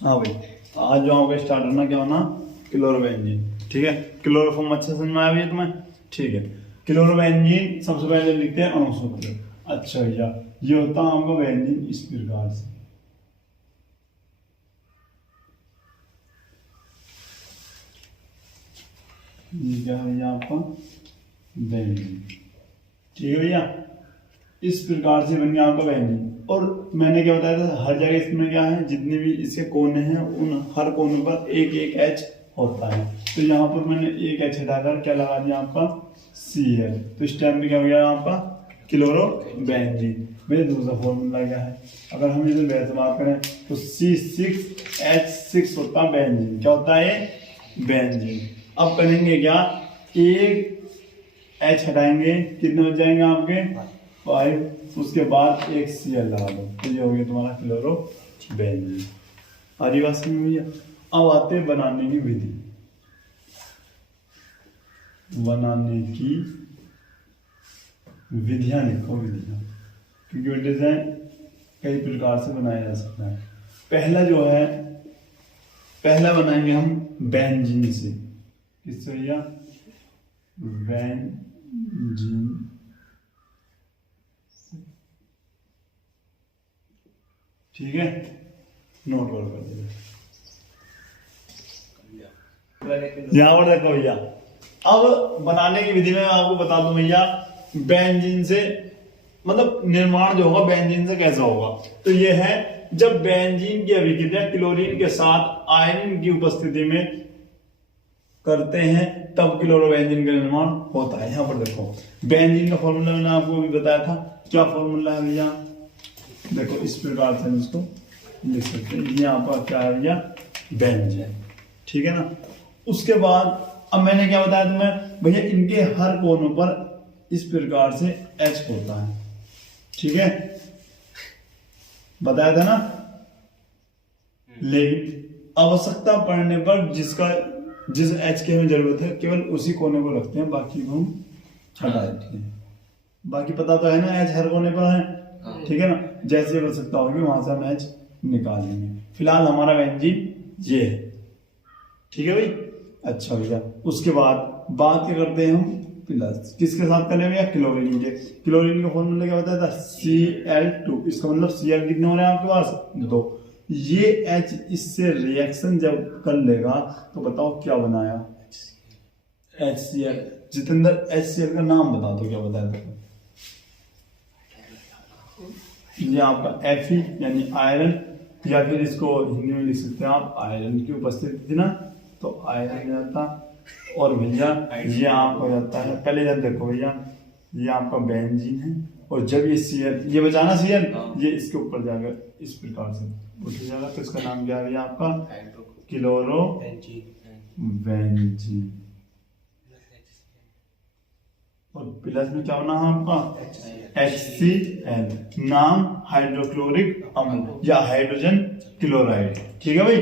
हाँ भाई, आज जो आपका स्टार्ट होना क्या होना, क्लोरोबेंजीन। ठीक है, क्लोरोफॉर्म अच्छे समझ में आया भैया तुम्हें? ठीक है, क्लोरोबेंजीन सबसे पहले लिखते हैं अणु सूत्र। अच्छा भैया, ये होता है आपका बेंजीन इस प्रकार से। ये क्या है भैया आपका बेंजीन। ठीक है भैया, इस प्रकार से बन गया आपका बेंजीन। और मैंने क्या बताया था, हर जगह इसमें क्या है, जितने भी इसके कोने हैं उन हर कोने पर एक एक एच होता है। तो यहाँ पर मैंने एक एच हटाकर क्या लगा दिया आपका Cl। तो इस टाइम पे क्या हो गया आपका क्लोरोबेंजीन। मेरे दूसरा फॉर्मूला क्या है, अगर हम इसे वैसे बात करें तो C6H6 होता है बेंजीन। क्या होता है बेंजीन। अब करेंगे क्या, एक एच हटाएंगे, कितने बच जाएंगे आपके 5। उसके बाद एक Cl लगा दो, तो ये हो गया तुम्हारा क्लोरोबेंजीन। आदिवासी में भैया अब आते हैं बनाने की विधि। बनाने की विधियां लिखो, विधियां, क्योंकि डिजाइन कई प्रकार से बनाया जा सकता है। पहला जो है, पहला बनाएंगे हम बेंजीन से। किससे भैया? बेंजीन। ठीक है, नोट कर दीजिए यहां पर देखो भैया। अब बनाने की विधि में आपको बता दूं भैया, बेंजीन से मतलब निर्माण जो होगा बेंजीन से कैसा होगा। तो ये है, जब बेंजीन की अभिक्रिया क्लोरीन के साथ आयरन की उपस्थिति में करते हैं तब क्लोरोबेंजीन का निर्माण होता है। यहां पर देखो बेंजीन का फॉर्मूला मैंने आपको भी बताया था। क्या फॉर्मूला है भैया? देखो इस प्रकार से हम इसको लिख सकते हैं। यहाँ पर क्या है भैया? बेंजीन। ठीक है ना। उसके बाद अब मैंने क्या बताया तुम्हें भैया, इनके हर कोनों पर इस प्रकार से H होता है। ठीक है, बताया था ना। लेकिन आवश्यकता पड़ने पर जिस H की हमें जरूरत है केवल उसी कोने को रखते हैं, बाकी को हम हटा देते हैं। बाकी पता तो है ना H हर कोने पर है। ठीक है ना, जैसे आवश्यकता होगी वहां से हम H निकाल लेंगे। फिलहाल हमारा बेंजीन ये है। ठीक है भाई। अच्छा भैया, उसके बाद बात क्या करते हैं हम प्लस, किसके साथ करें भैया? क्लोरीन के। क्लोरीन का फॉर्मूला क्या बताया था? Cl2। इसका मतलब Cl कितने हो रहे हैं आपके पास? 2। ये H इससे रिएक्शन जब कर लेगा तो बताओ क्या बनाया? HCl। जितेंद्र HCl का नाम बता दो, क्या बताया था? ये आपका Fe यानी आयरन, या फिर इसको हिंदी में लिख सकते हैं आप आयरन की उपस्थिति थी ना, तो आयरन जाता। और भैया ये आपको जाता है, पहले जब देखो भैया ये आपका बेंजीन है, और जब ये Cl, ये बचाना Cl, ये इसके ऊपर जाकर इस प्रकार से उठ जाएगा, तो इसका नाम क्या है भैया आपका? क्लोरोबेंजीन। और प्लस में क्या होना है आपका? HCl, नाम हाइड्रोक्लोरिक अम्ल या हाइड्रोजन क्लोराइड। ठीक है भाई,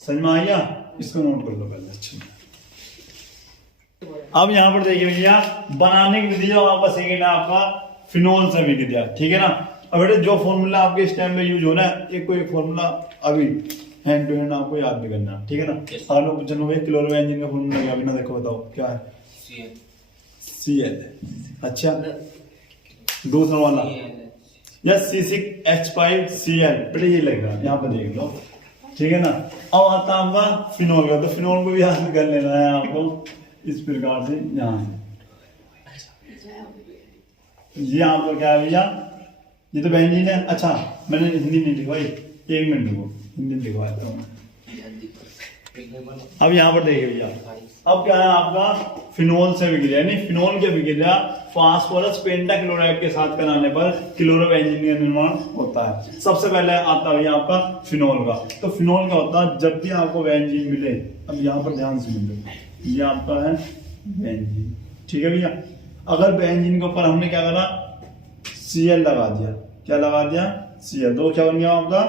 समझ में आया? इसको नोट कर लो पहले। अच्छा, अब यहां पर देखिए भैया, बनाने की विधि जो आपका सेकेंड है आपका फिनोल से अभिक्रिया। ठीक है ना। अब बेटे जो फॉर्मूला आपके इस टाइम में यूज हो रहा है, एक कोई फॉर्मूला अभी हैंड टू हैंड आपको याद भी करना। ठीक है ना। अगर लोग पूछेंगे भाई क्लोरोबेंजीन का फॉर्मूला क्या, बिना देखो बताओ क्या है? Cl। अच्छा, दूसरा वाला या C6H5Cl, बेटे ये लगेगा, यहाँ पर देख लो। ठीक है ना। अब आता है आपका फिनोल का, तो फिनोल को भी याद कर लेना है आपको इस प्रकार से। यहाँ से ये आपका क्या है भैया? ये तो बेंजीन है। अच्छा, मैंने हिंदी में लिखवाई, 1 मिनट रुको, हिंदी में लिखवाता हूँ। अब यहाँ पर देखिए भैया, अब क्या है आपका फिनोल से अभिक्रिया, यानी फिनोल की अभिक्रिया फास्फोरस पेंटाक्लोराइड के साथ कराने पर क्लोरोबेंजीन का निर्माण होता है। सबसे पहले आता है आपका फिनोल का। तो फिनोल क्या होता है, जब भी आपको बेंजीन मिले, अब यहाँ पर ध्यान से मिले, ये आपका है बेंजीन। ठीक है भैया। अगर बेंजीन के ऊपर हमने क्या करा? Cl लगा दिया। क्या लगा दिया? Cl। दो क्या बन गया आपका?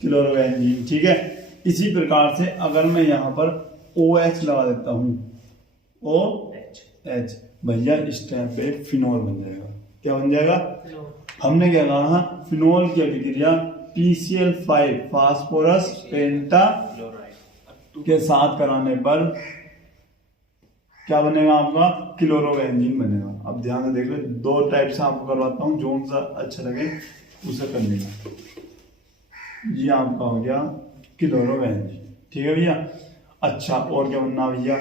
क्लोरोबेंजीन। ठीक है। इसी प्रकार से अगर मैं यहाँ पर OH लगा देता हूँ, OH, भैया इस टाइम पे फिनोल बन जाएगा। क्या बन जाएगा? हमने क्या कहा? फिनोल की अभिक्रिया PCl5 फास्फोरस पेंटा के साथ कराने पर क्या बनेगा आपका? क्लोरोबेंजीन बनेगा। अब ध्यान से देख लो, दो टाइप से आपको करवाता हूँ, जो सा अच्छा लगे उसे कर लेना। ये आपका हो गया क्लोरोबेंजीन, ठीक है भैया। अच्छा, और क्या बनना भैया?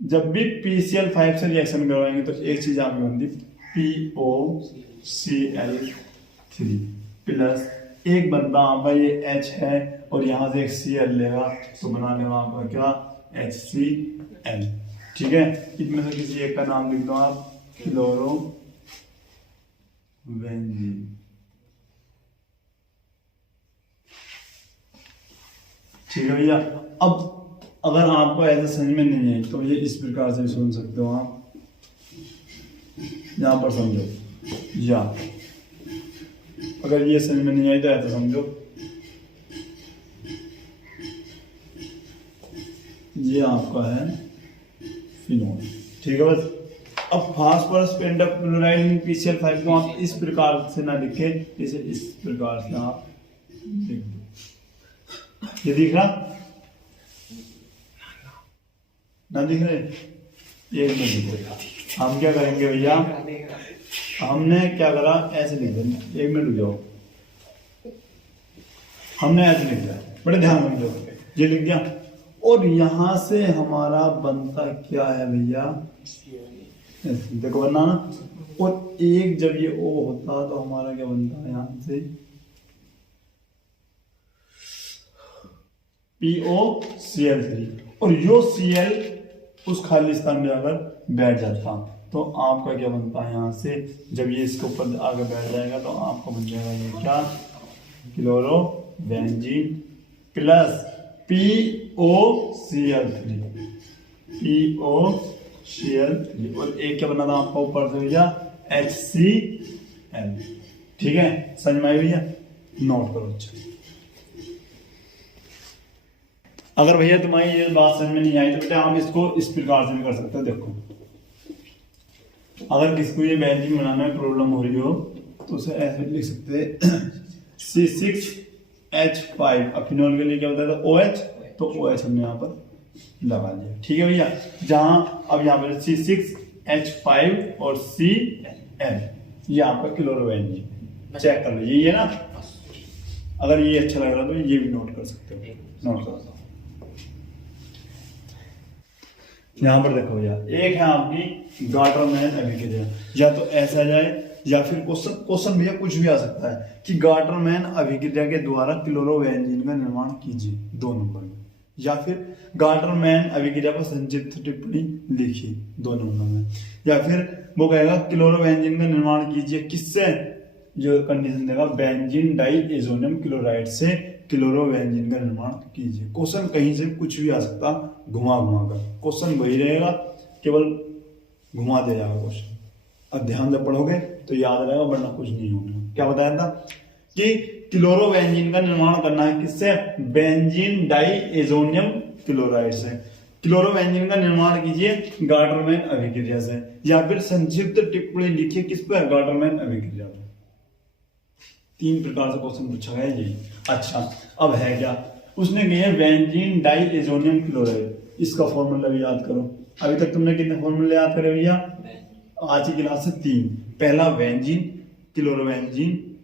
जब भी PCl5 से रिएक्शन करवाएंगे तो एक चीज आपकी बनती, POCl3 प्लस एक बनता आपका ये H है और यहाँ से एक Cl लेगा तो बना लेगा आपका क्या? HCl, ठीक है। इसमें से किसी एक का नाम लिख दो आप, क्लोरोबेंजीन, ठीक है भैया। अब अगर आपको ऐसा समझ में नहीं है तो ये इस प्रकार से भी सुन सकते हो आप, यहां पर समझो, या अगर ये समझ में नहीं आई तो ऐसा समझो, ये आपका है फिनोल, ठीक है बस। अब फास्फोरस पेंटाक्लोराइड PCl5 को आप इस प्रकार से ना लिखे, इसे इस प्रकार से आप लिख दो। ये दिख रहा? ना दिख रहे? एक में दिख रहा। हम क्या करेंगे भैया, हमने क्या करा, ऐसे लिख देंगे, एक मिनट रुक जाओ, हमने ऐसे लिख दिया, बड़े ध्यान समझो, ये लिख दिया। और यहां से हमारा बनता क्या है भैया, देखो बनना ना, और एक जब ये O होता तो हमारा क्या बनता है, यहां से POCl3, और यो Cl उस खाली स्थान में अगर बैठ जाता तो आपका क्या बनता है, यहाँ से जब ये इसके ऊपर आगे बैठ जाएगा तो आपका बन जाएगा ये क्या? क्लोरोबेंजीन प्लस POCl3 और एक क्या बना था आपका ऊपर से भैया? HCl, ठीक है। समझ में आई भैया? नोट करो। अच्छा, अगर भैया तुम्हारी ये बात समझ में नहीं आई तो बेटा हम इसको इस प्रकार से भी कर सकते हैं। देखो, अगर किसको ये बेंजीन बनाने में प्रॉब्लम हो रही हो तो उसे ऐसे लिख सकते हैं C6H5। अब फिनोल के लिए क्या होता है? OH, तो OH हमने यहाँ पर लगा लिया, ठीक है भैया। जहां अब यहाँ पर C6H5 और Cl, ये आपका क्लोरोबेंजीन, चेक कर लो, ये है ना। अगर ये अच्छा लग रहा तो ये भी नोट कर सकते हो, नोट करो। यहां पर देखो भैया, एक है आपकी गाटरमैन अभिक्रिया, या तो ऐसा जाए या फिर क्वेश्चन भैया कुछ भी आ सकता है कि गाटरमैन अभिक्रिया के द्वारा क्लोरोबेंजीन का निर्माण कीजिए, 2 नंबर में, या फिर गाटरमैन अभिक्रिया पर संक्षिप्त टिप्पणी लिखिए, 2 नंबर में, या फिर वो कहेगा क्लोरोबेंजीन का निर्माण कीजिए किससे, जो कंडीशन देगा बेंजीन डाइएजोनियम क्लोराइड से क्लोरोबेंजीन का निर्माण कीजिए। क्वेश्चन कहीं से कुछ भी आ सकता, घुमा कर क्वेश्चन वही रहेगा, केवल घुमा दे जाएगा क्वेश्चन। अब ध्यान से पढ़ोगे तो याद रहेगा, वरना कुछ नहीं होगा। क्या बताया था कि क्लोरोबेंजीन का निर्माण करना है किससे? बेंजीन डाइएजोनियम क्लोराइड से। क्लोरोबेंजीन का निर्माण कीजिए गाटरमैन अभिक्रिया से, या फिर संक्षिप्त टिप्पणी लिखिए किस पर? गाटरमैन अभिक्रिया पर। 3 प्रकार से क्वेश्चन पूछा गया यही। अच्छा, अब है क्या, उसने कहा बेंजीन डाइएजोनियम क्लोराइड, इसका फॉर्मूला भी याद करो। अभी तक तुमने कितने फॉर्मूले याद करे भैया? आज की क्लास से 3। पहला बेंजीन, क्लोरोबेंजीन,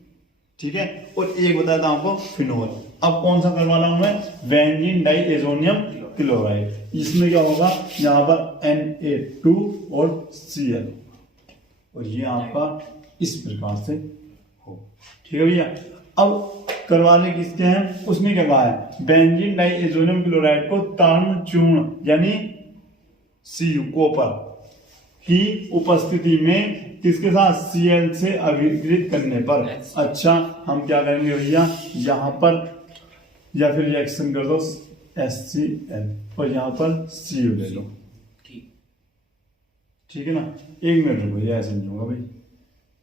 ठीक है, और एक बताया था आपको फिनोल। अब कौन सा करवा रहा हूं मैं? Benzene diazonium chloride. इसमें क्या होगा, यहाँ पर Na2 और Cl, और ये आपका इस प्रकार से हो, ठीक है भैया। अब करवाने किसके हैं? उसने क्या कहा है? बेंजीन डाइएजोनियम क्लोराइड को ताम्र चूर्ण यानी Cu कॉपर की उपस्थिति में किसके साथ? Cl से अभिक्रित करने पर। अच्छा, हम क्या करेंगे भैया, यहाँ पर या फिर रिएक्शन कर दो HCl और यहाँ पर Cu ले लो, ठीक है ना। 1 मिनट रुको, ये ऐसे नहीं होगा भाई,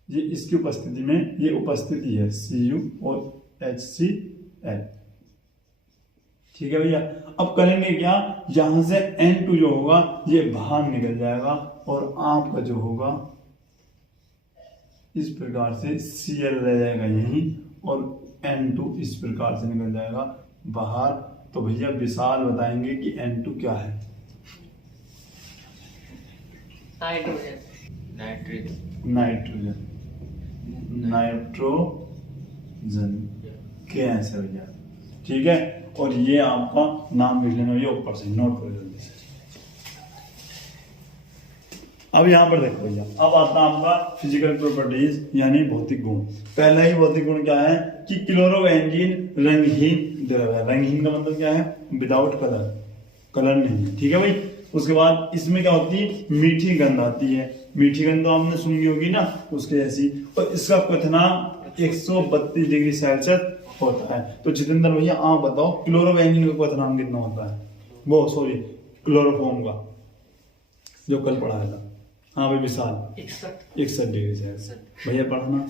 ये इसकी उपस्थिति में, ये उपस्थिति है Cu और HCl, ठीक है भैया। अब करेंगे क्या, यहां से N2 जो होगा ये बाहर निकल जाएगा और आपका जो होगा इस प्रकार से Cl रह जाएगा यहीं, और N2 इस प्रकार से निकल जाएगा बाहर। तो भैया विशाल बताएंगे कि N2 क्या है। नाइट्रोजन के आंसर भैया, ठीक है। और ये आपका नाम लिख लेना भैया ऊपर से, नोट करो जल्दी से। अब यहाँ पर देखो भैया, अब आता है आपका फिजिकल प्रॉपर्टीज यानी भौतिक गुण। पहला ही भौतिक गुण क्या है कि क्लोरोबेंजीन रंगहीन द्रव है। रंगहीन का मतलब क्या है, विदाउट कलर, कलर नहीं है, ठीक है भाई। उसके बाद इसमें क्या होती है, मीठी गंध आती है। मीठी गंध तो आपने सुनी होगी ना, उसके ऐसी। और इसका क्वथनांक 132 डिग्री सेल्सियस होता है। तो जितेंद्र भैया आप बताओ क्लोरोबेंजीन का क्वथनांक कितना होता है, वो सॉरी क्लोरोफॉर्म का जो कल पढ़ाया था। हाँ भाई विशाल 61 डिग्री सेल्सियस भैया पढ़ना।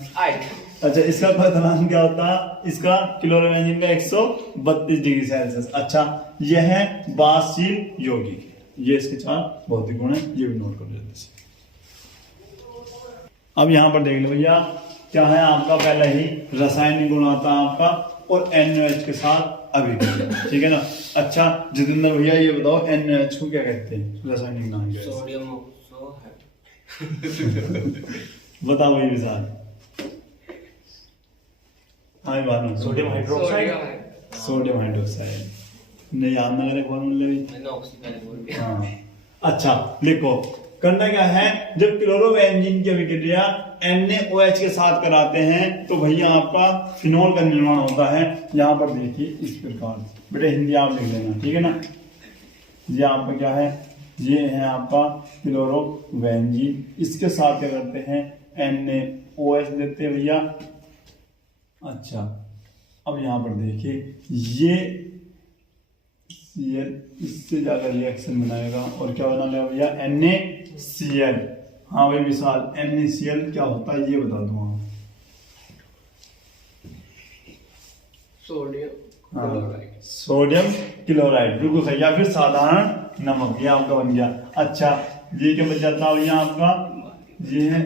अच्छा इसका क्वथनांक क्या होता है, इसका क्लोरोबेंजीन का 132 डिग्री सेल्सियस। अच्छा यह है बाष्पशील यौगिक, ये इसके 4 भौतिक गुण है, ये भी नोट कर लेते हैं। अब यहाँ पर देख लो भैया क्या है आपका, पहले ही रासायनिक गुण आता है आपका और NaOH के साथ अभिक्रिया, ठीक है ना। अच्छा जितेंद्र भैया ये बताओ NaOH को क्या कहते हैं, रासायनिक नाम क्या है? सोडियम बताओ भाई विशाल। हाँ Bano sodium hydroxide. Sodium hydroxide नहीं याद ना करे फॉर्मूला भी। मैंने ऑक्सीजन बोल दिया। हाँ अच्छा लिखो, करना क्या है, जब क्लोरोबेंजीन की अभिक्रिया NaOH के साथ कराते हैं तो भैया आपका फिनोल का निर्माण होता है। यहाँ पर देखिए इस प्रकार, बेटे हिंदी आप लिख लेना, ठीक है ना। ये आपका क्या है, ये है आपका क्लोरोबेंजीन, इसके साथ क्या करते हैं NaOH देते हैं भैया। अच्छा अब यहाँ पर देखिए ये इससे जाकर रिएक्शन बनाएगा और क्या बना लेगा भैया NaCl। हाँ भाई विशाल NaCl क्या होता है ये बता दूँ आप। सोडियम क्लोराइड बिल्कुल सही, या फिर साधारण नमक, ये आपका बन गया। अच्छा ये क्या बच जाता है भैया आपका, ये है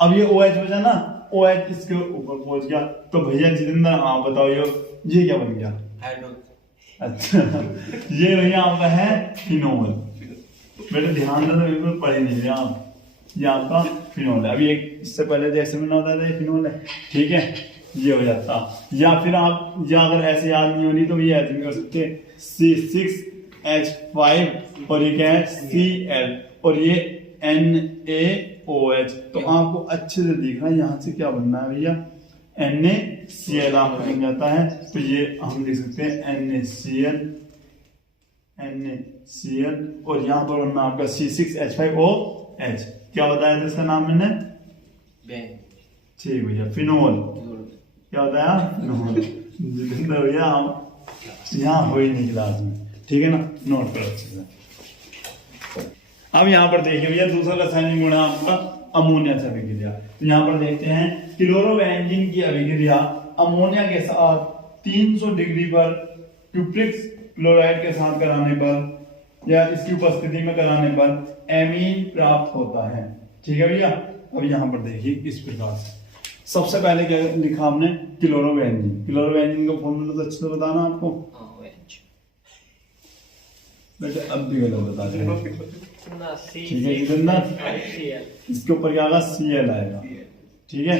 अब ये OH बचा ना, OH इसके ऊपर पहुंच गया। तो भैया जितेंद्र आप बताओ ये क्या बन गया? अच्छा ये भैया आपका है फिनोल। बेटे ध्यान दो, बिल्कुल पढ़े नहीं रहे आप, ये आपका फिनोल है। अभी एक इससे पहले जैसे मैंने बताया था ये फिनोल है, ठीक है, ये हो जाता। या फिर आप या अगर ऐसे याद नहीं होनी तो ये ऐसे भी कर सकते C6H5 और ये क्या है Cl और ये NaOH। तो आपको अच्छे से देखना यहाँ से क्या बनना है भैया NaCl आपको बन जाता है। तो ये हम लिख सकते हैं NaCl और यहाँ पर बनना आपका C6H5OH। क्या बताया था इसका नाम मैंने? ठीक भैया फिनोल। क्या बताया? फिनोल। जितेंद्र भैया हम यहाँ हो ही नहीं क्लास में, ठीक है ना, नोट करो अच्छे से। अब यहाँ पर देखिए भैया दूसरा रासायनिक गुण है आपका अमोनिया से अभिक्रिया। तो यहाँ पर देखते हैं क्लोरोबेंजीन की अभिक्रिया अमोनिया के साथ 300 डिग्री पर क्यूप्रिक क्लोराइड के साथ कराने पर या इसकी उपस्थिति में कराने पर एमीन प्राप्त होता है, ठीक है भैया। अब यहाँ पर देखिए इस प्रकार से सबसे पहले क्या लिखा हमने क्लोरोबेंजीन। क्लोरोबेंजीन का फॉर्मूला तो अच्छे से बताना आपको बेटे, अब भी गलत बता रहे, ठीक है जितना इसके ऊपर क्या आएगा Cl आएगा, ठीक है।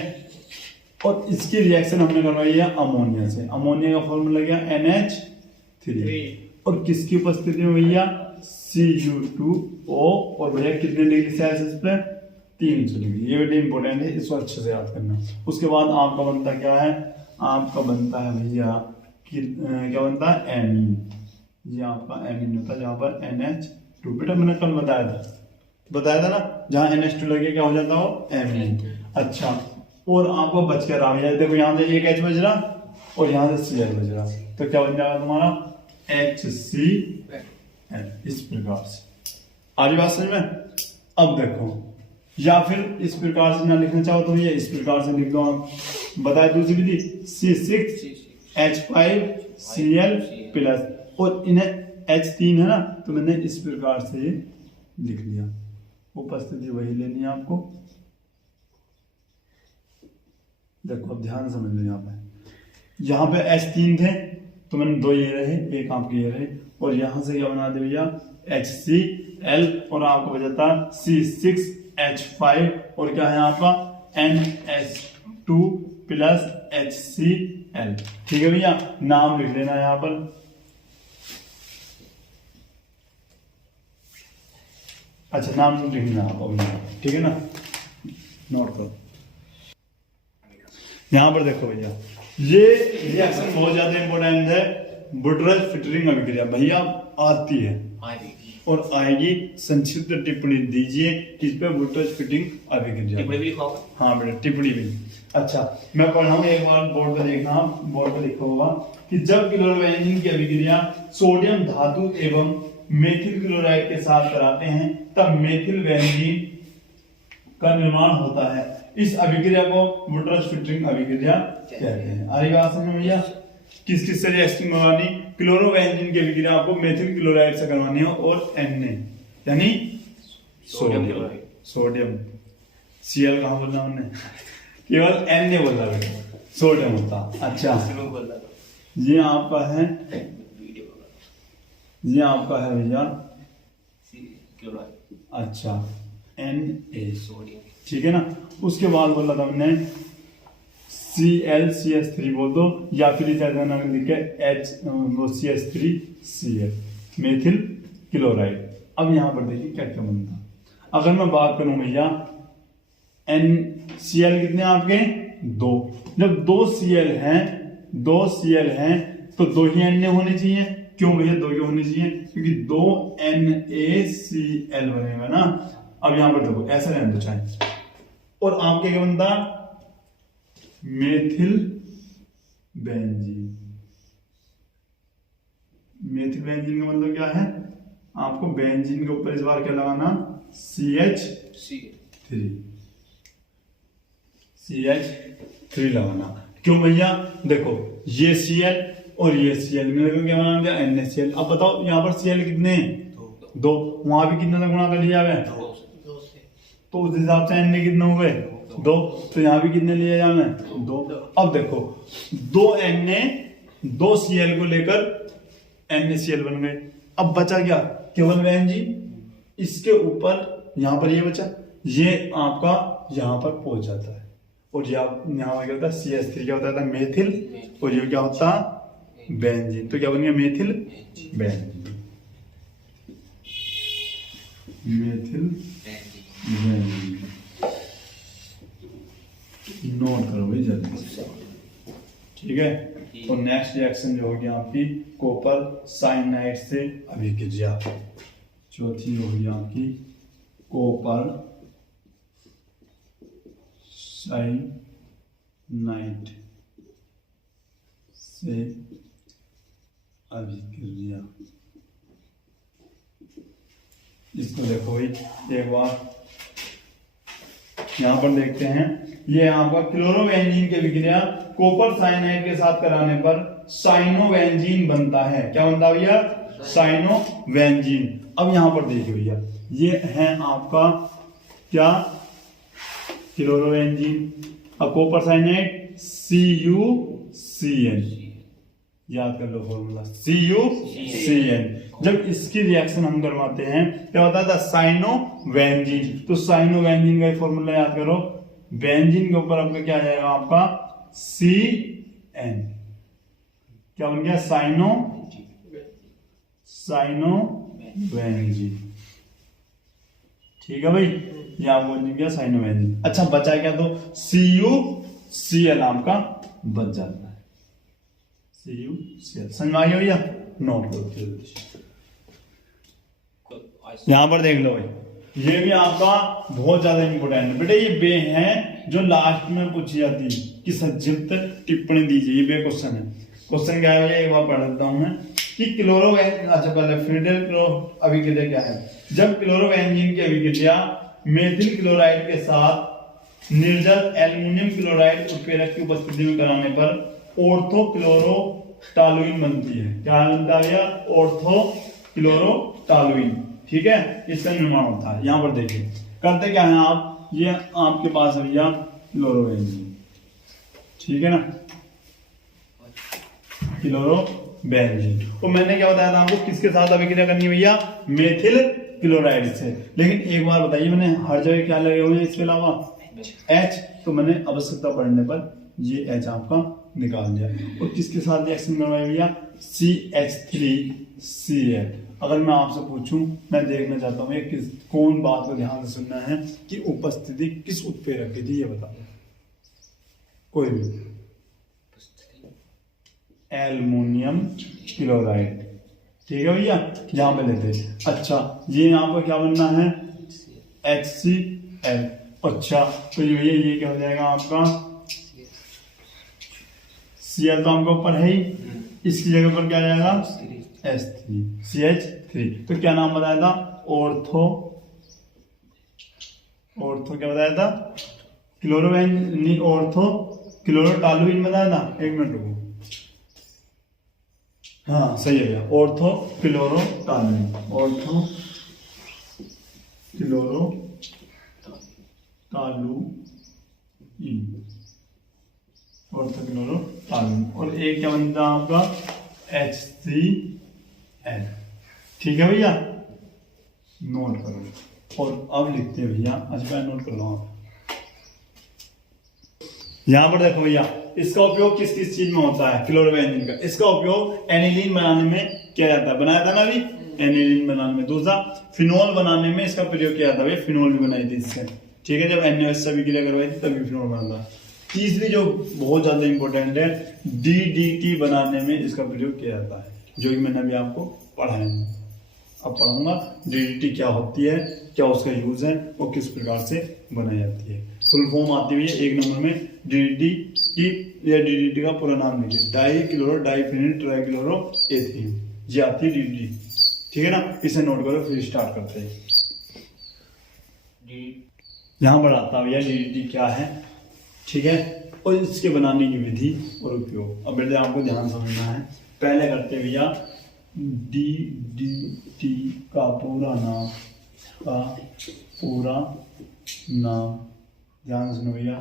और इसकी रिएक्शन हमने करवाई है अमोनिया से। अमोनिया का फॉर्मूला क्या NH3 और किसकी उपस्थिति में भैया Cu2O और भैया कितने डिग्री सेल्सियस पे 300 डिग्री। ये बेटे इंपॉर्टेंट है, इसको अच्छे से याद करना। उसके बाद आपका बनता क्या है, आपका बनता है भैया क्या बनता है एमीन। ये आपका एमीन होता है जहाँ पर NH2 बेटा मैंने कल बताया था ना, जहाँ NH2 लगे क्या हो जाता हो एमीन। अच्छा और आपको बच के रहा है, देखो यहाँ से एक H बज रहा और यहाँ से Cl बज रहा, तो क्या बन जाएगा तुम्हारा HCl। इस प्रकार से आज बात समझ में। अब देखो या फिर इस प्रकार से ना लिखना चाहो तो ये इस प्रकार से लिख दो आप। बताए दूसरी विधि C6H5Cl प्लस और इन्हें H3 है ना, तो मैंने इस प्रकार से लिख लिया। उपस्थिति वही लेनी है आपको। देखो अब ध्यान समझ लो यहाँ पे यहाँ पे H3 थे तो मैंने 2 ये रहे, एक आपके ये रहे, और यहाँ से क्या बना दे भैया HCl, और आपको बचा था C6H5, और क्या है आपका NH2 प्लस HCl। ठीक है भैया, नाम लिख लेना यहाँ पर। अच्छा, नाम लिखना आप, ठीक है ना, नोट करो। यहाँ पर देखो भैया, ये रिएक्शन बहुत ज्यादा इंपॉर्टेंट है। बुटरेज फिटरिंग अभिक्रिया भैया आती है और आएगी, संक्षिप्त टिप्पणी दीजिए इस पे बुटरेज फिटिंग अभिक्रिया। टिप्पणी भी लिखा होगा? हाँ बेटा, टिप्पणी भी। अच्छा, मैं पढ़ रहा हूँ, एक बार बोर्ड पे देखना, बोर्ड पे लिखा होगा कि जब क्लोरोबेंजीन की अभिक्रिया सोडियम धातु एवं मेथिल क्लोराइड के साथ कराते हैं तब मेथिल बेंजीन का निर्माण होता है। इस अभिक्रिया को बुटरेज फिटरिंग अभिक्रिया कहते हैं। आगे बात समझ में भैया, किस किस से रिएक्शन करवानी? क्लोरोबेंजीन की अभिक्रिया आपको मेथिल क्लोराइड से करवानी है और Na यानी सोडियम Cl कहाँ बोलना हमने, केवल Na बोलना बेटा, सोडियम होता। अच्छा, ये आपका है, ये आपका है भैया, अच्छा Na, ठीक है ना। उसके बाद बोला था हमने ClCH3 बोल दो, या फिर लिखे CH3Cl मेथिल क्लोराइड। अब यहाँ पर देखिए क्या क्या बनता। अगर मैं बात करूं भैया NCl कितने आपके 2, जब 2 Cl हैं तो 2 ही Na होने चाहिए। क्यों भैया 2 क्यों होने चाहिए? क्योंकि 2 NaCl बनेगा ना। अब यहाँ पर देखो, ऐसा रहने दो चाहे, और आपके क्या बनता मेथिल बेंजीन। मेथिल बेंजीन का मतलब क्या है? आपको बेंजीन के ऊपर इस बार क्या लगाना, CH3 लगाना। क्यों भैया? देखो ये Cl और ये Cl मिलकर क्या बना दिया NaCl। अब बताओ यहाँ पर Cl कितने हैं? 2, वहां भी कितने से गुणा कर लिया है? 2 तो उस हिसाब से Na कितने हो गए? 2, तो यहाँ भी कितने लिए जाना है? 2। अब देखो 2 Na 2 Cl को लेकर NaCl बन गए। अब बचा क्या? केवल बेंजीन। इसके ऊपर यहाँ पर ये बचा, ये आपका यहाँ पर पहुंच जाता है, और यहाँ क्या होता है CH3 क्या होता है मेथिल, और ये क्या होता है बेंजीन। तो क्या बन गया methyl benzene, methyl benzene. Note करो भाई जल्दी से, ठीक है। और नेक्स्ट रिएक्शन जो होगी आपकी कॉपर साइनाइड से अभिक्रिया। चौथी होगी आपकी कॉपर साइनाइड से अभिक्रिया। इसको देखो भाई एक बार, यहां पर देखते हैं। ये आपका क्लोरोबेंजीन की अभिक्रिया कॉपर साइनाइड के साथ कराने पर साइनोबेंजीन बनता है। क्या बनता है भैया? साइनोबेंजीन। अब यहां पर देखिए भैया, ये है आपका क्या क्लोरोबेंजीन, अब कॉपर साइनाइड CuCN, याद कर लो फॉर्मूला CuCN। जब इसकी रिएक्शन हम करवाते हैं क्या होता था साइनोबेंजीन। तो साइनोबेंजीन का फॉर्मूला याद करो, बेंजीन के ऊपर आपका क्या जाएगा आपका CN, क्या बन गया साइनोबेंजीन। ठीक है भाई, ये आपको बन गया साइनोबेंजीन। अच्छा बचा क्या? तो CuCl आपका बच जाता है, CuCl। समझ में आ गया भैया? नोट करो। यहां पर देख लो भाई, ये भी आपका बहुत ज्यादा इंपोर्टेंट है बेटा। ये बे है जो लास्ट में पूछी जाती है कि संक्षिप्त टिप्पणी दीजिए। ये बे क्वेश्चन है। क्वेश्चन क्या है भैया, एक बार पढ़ देता हूं मैं कि अच्छा पहले फ्रीडेल क्लो अभिक्रिया क्या है। जब क्लोरोबेंजीन की अभिक्रिया मेथिल क्लोराइड के साथ निर्जल एल्युमिनियम क्लोराइड उत्प्रेरक की उपस्थिति में कराने पर ऑर्थोक्लोरोटालुइन बनती है। क्या बनता है भैया? ऑर्थोक्लोरोटालुइन। ठीक है, इसका निर्माण होता है। यहां पर देखिए करते क्या है आप, ये आपके पास है भैया क्लोरोबेंजीन, ठीक है ना। क्लोरोबेंजीन। और मैंने क्या बताया था आपको, किसके साथ अभिक्रिया करनी है भैया, मेथिल क्लोराइड से। लेकिन एक बार बताइए, मैंने हर जगह क्या लगे हुए हैं इसके अलावा, H, तो मैंने आवश्यकता पड़ने पर ये H आपका निकाल दिया। और किसके साथ रिएक्शन करवाया भैया, CH3Cl। अगर मैं आपसे पूछूं, मैं देखना चाहता हूँ किस कौन बात को ध्यान से सुनना है कि उपस्थिति किस उत्प्रेरक की थी, ये बता दो कोई भी। एल्युमिनियम क्लोराइड, ठीक है भैया, यहाँ पे लेते हैं। अच्छा, ये यहाँ पर क्या बनना है, HCl। अच्छा, तो ये भैया ये क्या हो जाएगा आपका, Cl तो हमको ऊपर है ही, इसकी जगह पर क्या आ जाएगा, H3, CH3। तो क्या नाम बताया था, ऑर्थो क्या बताया था, क्लोरोबेंजीन, ऑर्थो क्लोरोटॉलुइन बताया था। एक मिनट रुको, हाँ सही है भैया, ऑर्थो क्लोरोटॉलुइन, ऑर्थो क्लोरोटॉलुइन, ऑर्थो क्लोरोटॉलुइन। और एक क्या बनता है आपका, HCl। ठीक है भैया, नोट करो। और अब लिखते हैं भैया, अच्छा नोट कर लो आप। यहां पर देखो भैया, इसका उपयोग किस किस चीज में होता है, क्लोरोबेंजीन का। इसका उपयोग एनिलीन बनाने में किया जाता है, बनाया था ना अभी, एनिलीन बनाने में। दूसरा, फिनोल बनाने में इसका प्रयोग किया जाता है, फिनोल भी बनाई थी इससे, ठीक है, जब NaOH से अभिक्रिया करवाई थी तभी फिनोल बना था। तीसरी जो बहुत ज्यादा इंपॉर्टेंट है, DDT बनाने में इसका प्रयोग किया जाता है, जो कि मैंने अभी आपको पढ़ाया है। अब पढ़ाऊंगा DDT क्या होती है, क्या उसका यूज है और किस प्रकार से बनाई जाती है। फुल फॉर्म आती हुई है एक नंबर में, DDT की, या DDT का पूरा नाम लिखिए, डाईक्लोरो डाइफेनिल ट्राइक्लोरोएथेन, ये आती है DDT, ठीक है ना। इसे नोट करो, फिर स्टार्ट करते हैं। यहाँ पर आता है भैया DDT क्या है, ठीक है, और इसके बनाने की विधि और उपयोग। अब बेटे आपको ध्यान समझना है। पहले करते भैया DDT का पूरा नाम, ध्यान सुनो भैया,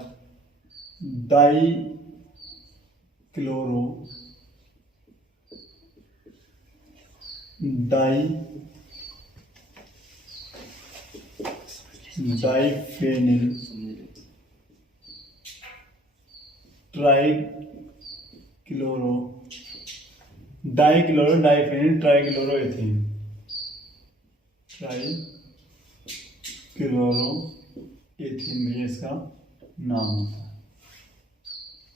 डाईक्लोरो डाइफेनिल डाईक्लोरो डाइफेनिल ट्राइक्लोरोएथेन, भैया इसका नाम होता है,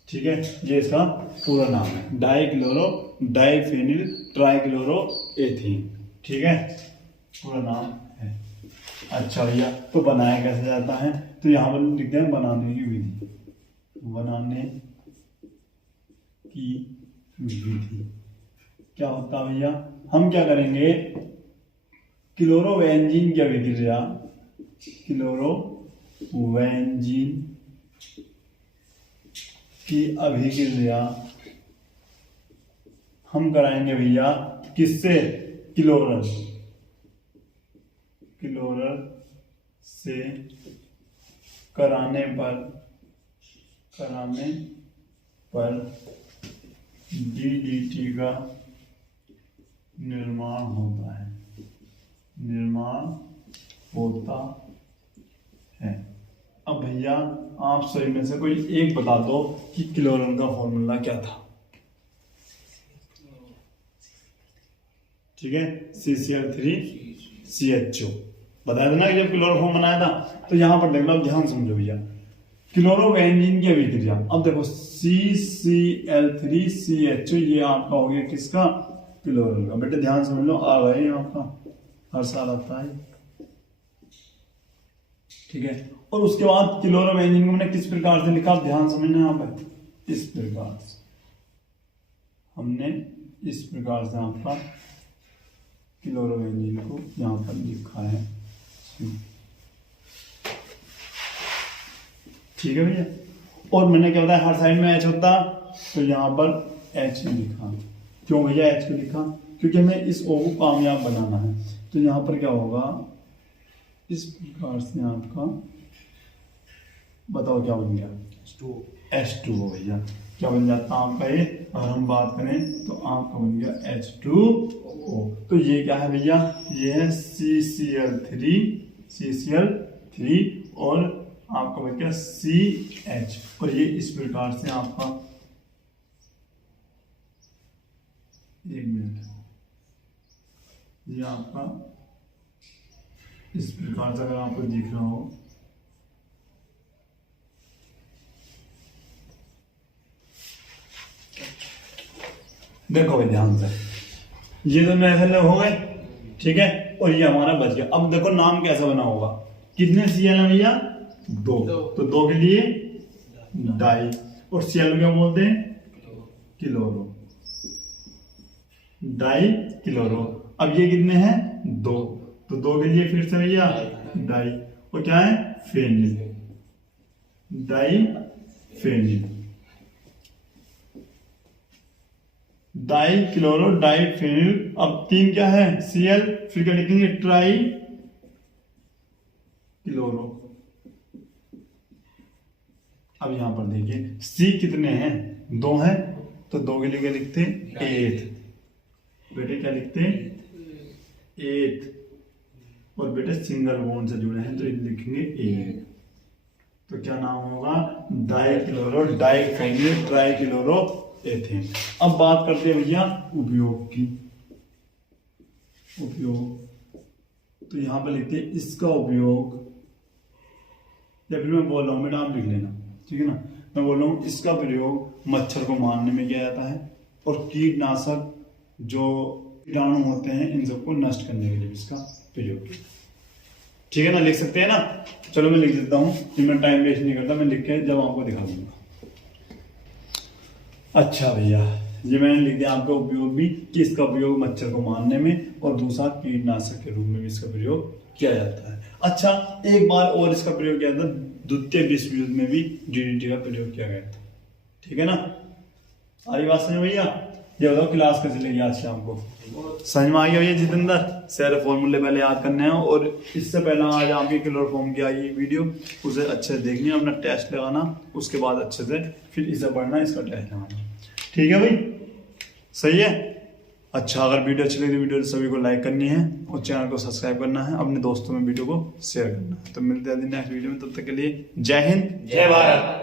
ठीक है, ये इसका पूरा नाम है, डाईक्लोरो डाइफेनिल ट्राइक्लोरोएथेन, ठीक है, पूरा नाम है। अच्छा भैया, तो बनाया कैसे जाता है, तो यहाँ पर लिखते हैं बनाने की विधि, क्या होता है भैया, हम क्या करेंगे, क्लोरोबेंजीन की अभिक्रिया, हम कराएंगे भैया किससे, क्लोरर से कराने पर DDT का निर्माण होता है। अब भैया आप सभी में से कोई एक बता दो कि क्लोरीन का फॉर्मूला क्या था, ठीक है, CCl3CHO बताया था ना कि जब क्लोरोफॉर्म बनाया था। तो यहां पर देख लो, ध्यान समझो भैया, क्लोरोबेंजीन की अभिक्रिया। अब देखो CCl3CHO, ये आपका हो गया किसका, क्लोरीन का। बेटे ध्यान समझ लो, आ गए आपका, हर साल आता है, ठीक है। और उसके बाद क्लोरोबेंजीन को मैंने किस प्रकार से लिखा, ध्यान समझना यहाँ पर, इस प्रकार से हमने इस प्रकार से आपका क्लोरोबेंजीन को यहाँ पर लिखा है, ठीक है भैया। और मैंने क्या बताया, हर साइड में H होता, तो यहाँ पर H लिखा। क्यों भैया H को लिखा, क्योंकि हमें इस O को कामयाब बनाना है। तो यहाँ पर क्या होगा, इस प्रकार से आपका, बताओ क्या बन गया, H2O भैया। क्या बन जाता है आपका ये, अगर हम बात करें तो आपका बन गया H2O। तो ये क्या है भैया, ये है CCl3 और आपका बन गया CH। और ये इस प्रकार से आपका, एक मिनट, ये आपका इस प्रकार से अगर आपको दिख रहा हो, देखो भाई ध्यान से, ये तो नए हो गए, ठीक है, और ये हमारा बच गया। अब देखो नाम कैसा बना होगा, कितने Cl है भैया, 2, तो 2 के लिए डाई, और Cl क्या बोलते हैं, क्लोरो, डाई क्लोरो। अब ये कितने हैं, 2, तो 2 के लिए फिर से भैया डाई, और क्या है, phenyl, di phenyl, di chloro di phenyl. अब 3 क्या है, Cl, फिर क्या लिखेंगे, ट्राई क्लोरो। अब यहां पर देखिए C कितने हैं, 2 हैं, तो 2 के लिए क्या लिखते हैं, 8 बेटे, क्या लिखते हैं, 8, और बेटे सिंगल बॉन्ड से जुड़े हैं तो लिखेंगे 8। तो क्या नाम होगा, डाइक्लोरो डाइफेनिल ट्राइक्लोरो एथेन। अब बात करते हैं भैया उपयोग की, उपयोग, तो यहां पर लिखते हैं इसका उपयोग, या फिर मैं बोल रहा हूं बेटा आप लिख लेना, ठीक है ना, मैं बोल रहा हूं इसका प्रयोग मच्छर को मारने में किया जाता है, और कीटनाशक जो कीटाणु होते हैं इन सबको नष्ट करने के लिए इसका प्रयोग किया, ठीक है ना, लिख सकते हैं ना। चलो मैं लिख देता हूं, मैं टाइम वेस्ट नहीं करता, मैं लिख के जब आपको दिखा दूंगा। अच्छा भैया, ये मैंने लिख दिया आपका उपयोग भी, कि इसका प्रयोग मच्छर को मारने में, और दूसरा कीटनाशक के रूप में भी इसका प्रयोग किया जाता है। अच्छा, एक बार और इसका प्रयोग किया था, द्वितीय विश्व युद्ध में भी DDT का प्रयोग किया गया था, ठीक है ना। आरी बात समझ भैया, ये बताओ क्लास कैसे लगी आज शाम को, समझ में आ गया भैया जितेंद्र? सारे फॉर्मूले पहले याद करने हैं, और इससे पहले आज आपकी क्लोरोफॉर्म की आई वीडियो, उसे अच्छे से देखनी है, अपना टेस्ट लगाना, उसके बाद अच्छे से फिर इसे पढ़ना, इसका टेस्ट लगाना, ठीक है भाई, सही है। अच्छा, अगर वीडियो अच्छी लगी तो वीडियो सभी को लाइक करनी है, और चैनल को सब्सक्राइब करना है, अपने दोस्तों में वीडियो को शेयर करना है। तो मिलते हैं नेक्स्ट वीडियो में, तब तक के लिए जय हिंद, जय भारत।